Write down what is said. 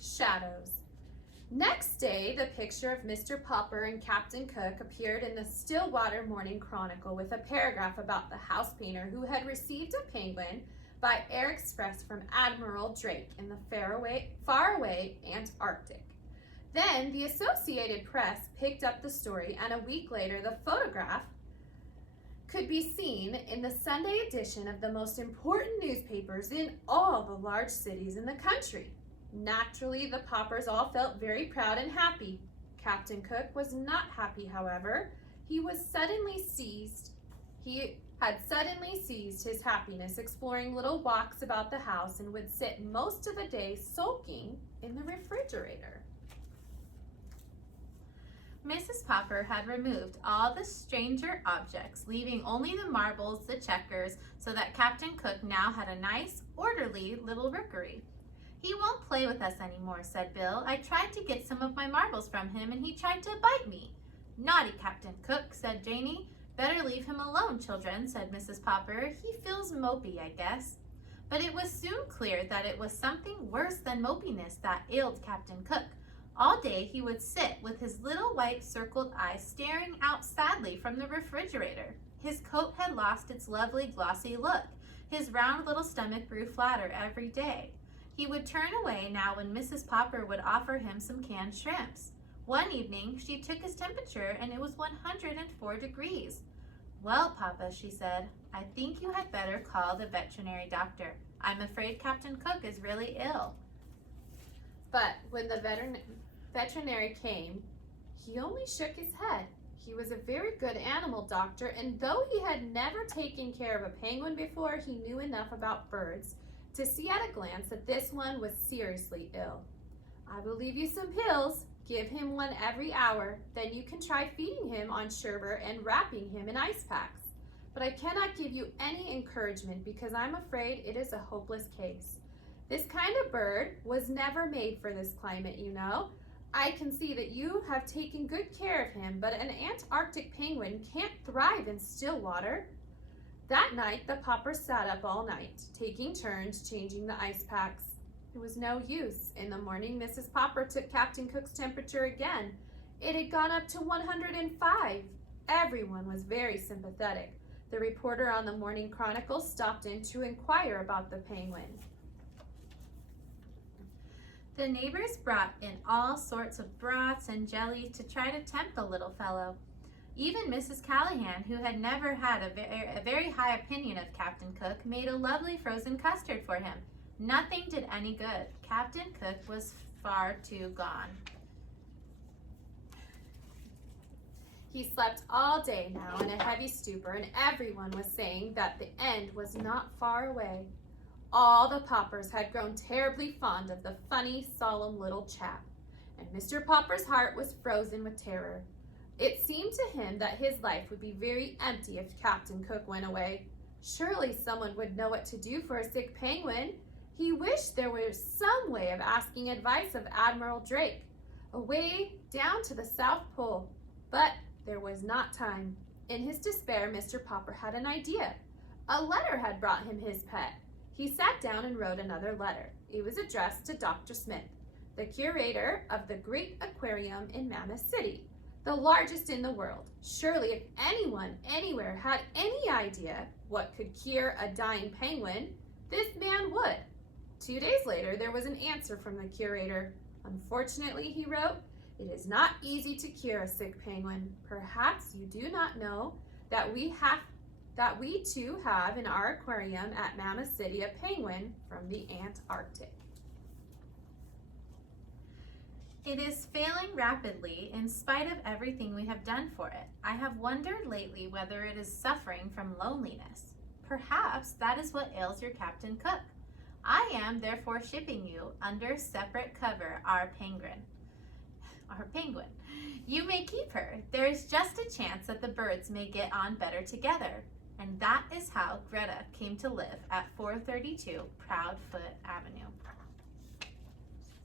Shadows. Next day, the picture of Mr. Popper and Captain Cook appeared in the Stillwater Morning Chronicle with a paragraph about the house painter who had received a penguin by air express from Admiral Drake in the faraway Antarctic. Then the Associated Press picked up the story, and a week later, the photograph could be seen in the Sunday edition of the most important newspapers in all the large cities in the country. Naturally, the Poppers all felt very proud and happy. Captain Cook was not happy, however. He had suddenly seized his happiness exploring little walks about the house and would sit most of the day sulking in the refrigerator. Mrs. Popper had removed all the stranger objects, leaving only the marbles, the checkers, so that Captain Cook now had a nice, orderly little rookery. "He won't play with us anymore," said Bill. "I tried to get some of my marbles from him, and he tried to bite me." "Naughty Captain Cook," said Janie. "Better leave him alone, children," said Mrs. Popper. "He feels mopey, I guess." But it was soon clear that it was something worse than mopiness that ailed Captain Cook. All day he would sit with his little white circled eyes staring out sadly from the refrigerator. His coat had lost its lovely glossy look. His round little stomach grew flatter every day. He would turn away now when Mrs. Popper would offer him some canned shrimps. One evening she took his temperature, and it was 104 degrees. "Well, Papa," she said, "I think you had better call the veterinary doctor. I'm afraid Captain Cook is really ill." But when the veterinary came, he only shook his head. He was a very good animal doctor, and though he had never taken care of a penguin before, he knew enough about birds to see at a glance that this one was seriously ill. "I will leave you some pills. Give him one every hour. Then you can try feeding him on sherbet and wrapping him in ice packs. But I cannot give you any encouragement because I'm afraid it is a hopeless case. This kind of bird was never made for this climate, you know. I can see that you have taken good care of him, but an Antarctic penguin can't thrive in still water." That night, the Poppers sat up all night, taking turns changing the ice packs. It was no use. In the morning, Mrs. Popper took Captain Cook's temperature again. It had gone up to 105. Everyone was very sympathetic. The reporter on the Morning Chronicle stopped in to inquire about the penguin. The neighbors brought in all sorts of broths and jellies to try to tempt the little fellow. Even Mrs. Callahan, who had never had a very high opinion of Captain Cook, made a lovely frozen custard for him. Nothing did any good. Captain Cook was far too gone. He slept all day now in a heavy stupor, and everyone was saying that the end was not far away. All the Poppers had grown terribly fond of the funny, solemn little chap, and Mr. Popper's heart was frozen with terror. It seemed to him that his life would be very empty if Captain Cook went away. Surely someone would know what to do for a sick penguin. He wished there was some way of asking advice of Admiral Drake, away down to the South Pole. But there was not time. In his despair, Mr. Popper had an idea. A letter had brought him his pet. He sat down and wrote another letter. It was addressed to Dr. Smith, the curator of the Great Aquarium in Mammoth City, the largest in the world. Surely if anyone anywhere had any idea what could cure a dying penguin, this man would. 2 days later, there was an answer from the curator. "Unfortunately," he wrote, "it is not easy to cure a sick penguin. Perhaps you do not know that we too have in our aquarium at Mammoth City a penguin from the Antarctic." It is failing rapidly in spite of everything we have done for it. I have wondered lately whether it is suffering from loneliness. Perhaps that is what ails your Captain Cook. I am therefore shipping you under separate cover our penguin. You may keep her. There is just a chance that the birds may get on better together. And that is how Greta came to live at 432 Proudfoot Avenue.